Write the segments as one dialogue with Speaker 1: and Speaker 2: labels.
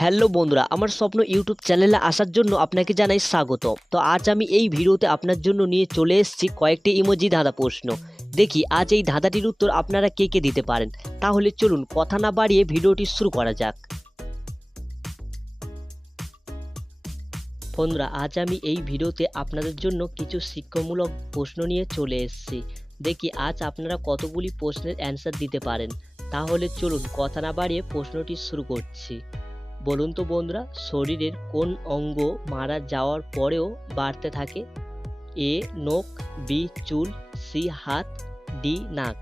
Speaker 1: Hello বন্ধুরা, আমার স্বপ্ন ইউটিউব চ্যানেলে আসার জন্য আপনাকে জানাই স্বাগত। তো আজ আমি এই ভিডিওতে আপনার জন্য নিয়ে চলে এসেছি কয়েকটি ইমোজি ধাঁধা প্রশ্ন। দেখি, আজ এই ধাঁধাটির উত্তর আপনারা কে কে দিতে পারেন? তাহলে চলুন কথা না বাড়িয়ে ভিডিওটি শুরু করা যাক। বন্ধুরা, আজ আমি এই ভিডিওতে আপনাদের জন্য কিছু শিক্ষামূলক প্রশ্ন নিয়ে চলে এসেছি। দেখি, আজ আপনারা কতগুলি প্রশ্নের অ্যান্সার দিতে পারেন? তাহলে চলুন কথা না বাড়িয়ে প্রশ্নটি শুরু করছি। বলুন তো বন্ধুরা, শরীরের কোন অঙ্গ মারা যাওয়ার পরেও বাড়তে থাকে? এ, নখ, বি, চুল, সি, হাত, ডি, নাক।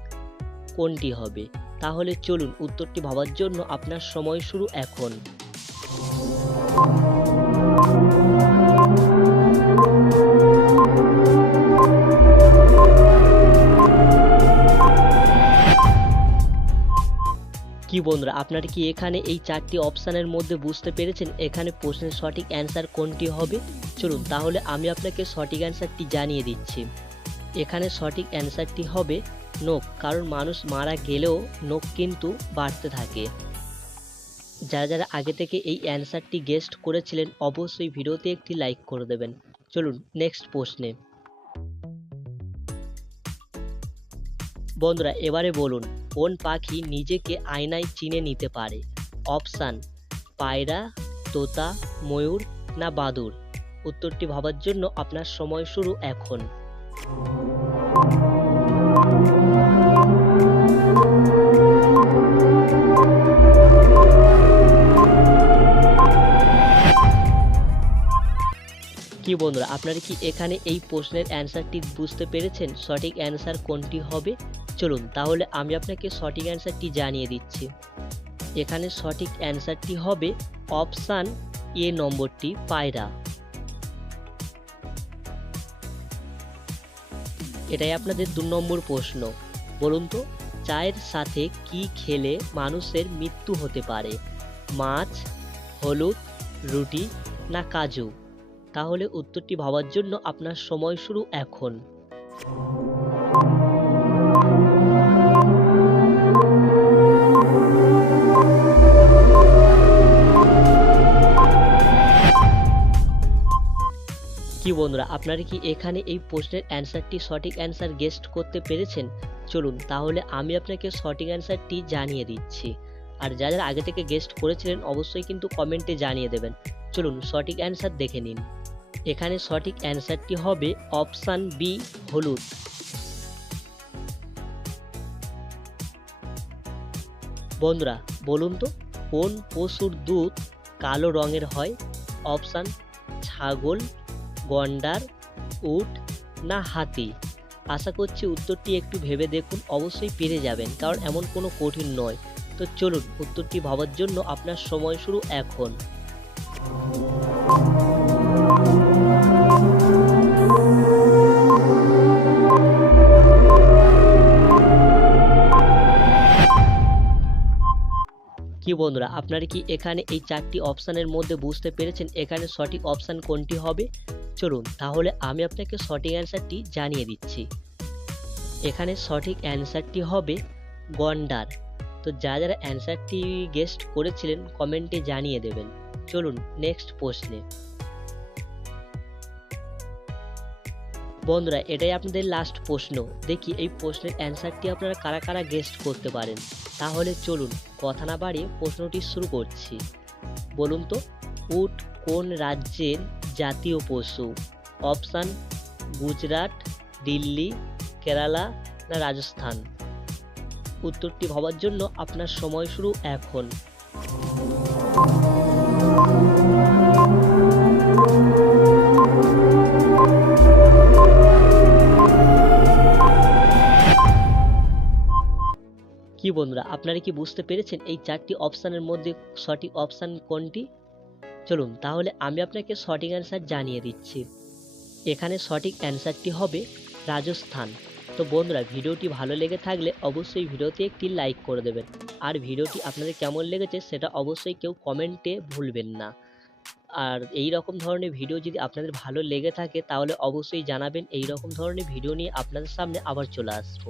Speaker 1: কোনটি হবে? তাহলে চলুন উত্তরটি ভাবার জন্য আপনার সময় শুরু এখন। কি বন্ধুরা, আপনারা কি এখানে এই চারটি অপশানের মধ্যে বুঝতে পেরেছেন এখানে প্রশ্নের সঠিক অ্যান্সার কোনটি হবে? চলুন, তাহলে আমি আপনাকে সঠিক অ্যান্সারটি জানিয়ে দিচ্ছি। এখানে সঠিক অ্যান্সারটি হবে নোখ, কারণ মানুষ মারা গেলেও নোখ কিন্তু বাড়তে থাকে। যারা যারা আগে থেকে এই অ্যান্সারটি গেস্ট করেছিলেন, অবশ্যই ভিডিওতে একটি লাইক করে দেবেন। চলুন, নেক্সট প্রশ্নে। বন্ধুরা, এবারে বলুন, কোন পাখি নিজেকে আয়নায় চিনে নিতে পারে? অপশান, পায়রা, তোতা, ময়ূর না বাদুর উত্তরটি ভাবার জন্য আপনার সময় শুরু এখন। কি বন্ধুরা, আপনারা কি এখানে এই প্রশ্নের অ্যান্সারটি বুঝতে পেরেছেন? সঠিক অ্যান্সার কোনটি হবে? চলুন, তাহলে আমি আপনাকে সঠিক অ্যান্সারটি জানিয়ে দিচ্ছি। এখানে সঠিক অ্যান্সারটি হবে অপশান এ নম্বরটি, পায়রা। এটাই আপনাদের দু নম্বর প্রশ্ন। বলুন তো, চায়ের সাথে কি খেলে মানুষের মৃত্যু হতে পারে? মাছ, হলুদ, রুটি না কাজু? তাহলে উত্তরটি ভাবার জন্য আপনার সময় শুরু এখন। কি বন্ধুরা, আপনারা কি এখানে এই প্রশ্নের অ্যান্সারটি সঠিক অ্যান্সার গেস্ট করতে পেরেছেন? চলুন, তাহলে আমি আপনাকে সঠিক অ্যান্সারটি জানিয়ে দিচ্ছি। আর যারা যারা আগে থেকে গেস্ট করেছিলেন, অবশ্যই কিন্তু কমেন্টে জানিয়ে দেবেন। চলুন, সঠিক অ্যান্সার দেখে নিন। এখানে সঠিক অ্যান্সারটি হবে অপশান বি হলুদ। বন্ধুরা, বলুন তো, কোন পশুর দুধ কালো রঙের হয়? অপশান, ছাগল। গন্ডার, উট না হাতি? আশা করছি উত্তরটি একটু ভেবে দেখুন, অবশ্যই পেরে যাবেন, কারণ এমন কোনো কঠিন নয়। তো চলুন, উত্তরটি ভাবার জন্য আপনার সময় শুরু এখন। কি বন্ধুরা, আপনারা কি এখানে এই চারটি অপশানের মধ্যে বুঝতে পেরেছেন এখানে সঠিক অপশান কোনটি হবে? চলুন, তাহলে আমি আপনাকে সঠিক অ্যান্সারটি জানিয়ে দিচ্ছি। এখানে সঠিক অ্যান্সারটি হবে গন্ডার। তো যারা যারা অ্যান্সারটি গেস্ট করেছিলেন, কমেন্টে জানিয়ে দেবেন। চলুন, নেক্সট প্রশ্নে। বন্ধুরা, এটাই আপনাদের লাস্ট প্রশ্ন। দেখি, এই প্রশ্নের অ্যান্সারটি আপনারা কারা কারা গেস্ট করতে পারেন? তাহলে চলুন, কথা না বাড়িয়ে প্রশ্নটি শুরু করছি। বলুন তো, উট কোন রাজ্যের জাতীয় পশু? অপশান, গুজরাট, দিল্লি, কেরালা না রাজস্থান? উত্তরটি ভাবার জন্য আপনার সময় শুরু এখন। কি বন্ধুরা, আপনারা কি বুঝতে পেরেছেন এই চারটি অপশানের মধ্যে সঠিক অপশান কোনটি? চলুন তাহলে আমি আপনাকে সঠিক অ্যান্সার জানিয়ে দিচ্ছি। এখানে সঠিক অ্যান্সারটি হবে রাজস্থান। তো বন্ধুরা, ভিডিওটি ভালো লেগে থাকলে অবশ্যই ভিডিওতে একটি লাইক করে দেবেন। আর ভিডিওটি আপনাদের কেমন লেগেছে সেটা অবশ্যই কেউ কমেন্টে ভুলবেন না। আর এই রকম ধরনের ভিডিও যদি আপনাদের ভালো লেগে থাকে তাহলে অবশ্যই জানাবেন, এই রকম ধরনের ভিডিও নিয়ে আপনাদের সামনে আবার চলে আসব।